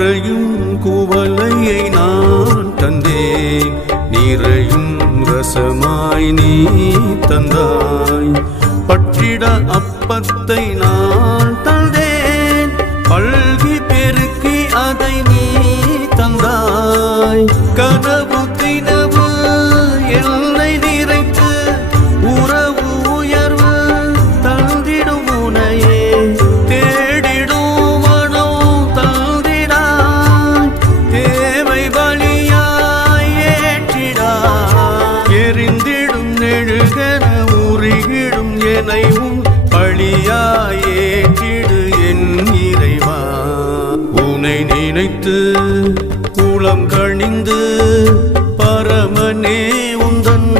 குறையும் குவலையை நான் தந்தேன், நிறையும் ரசமாய் நீ தந்தாய். பற்றிட அப்பத்தை நான் தந்தேன், பல்கி பெருக்கி அதை நீ தந்தாய். கனவு தினவு எல்லை நிறைத்து உறவு உயர்வு தந்திடும் உனையே தேடிடும் மனம் தந்திடாய். தேவை வழியாய் ஏற்றிடாய். எரிந்திடும் நெழுகென உருகிடும் எனைவும் பழியாய் ஏற்றிடு என் இறைவா. உனை நினைத்து உளம் கணிந்து பரமனே உந்தன்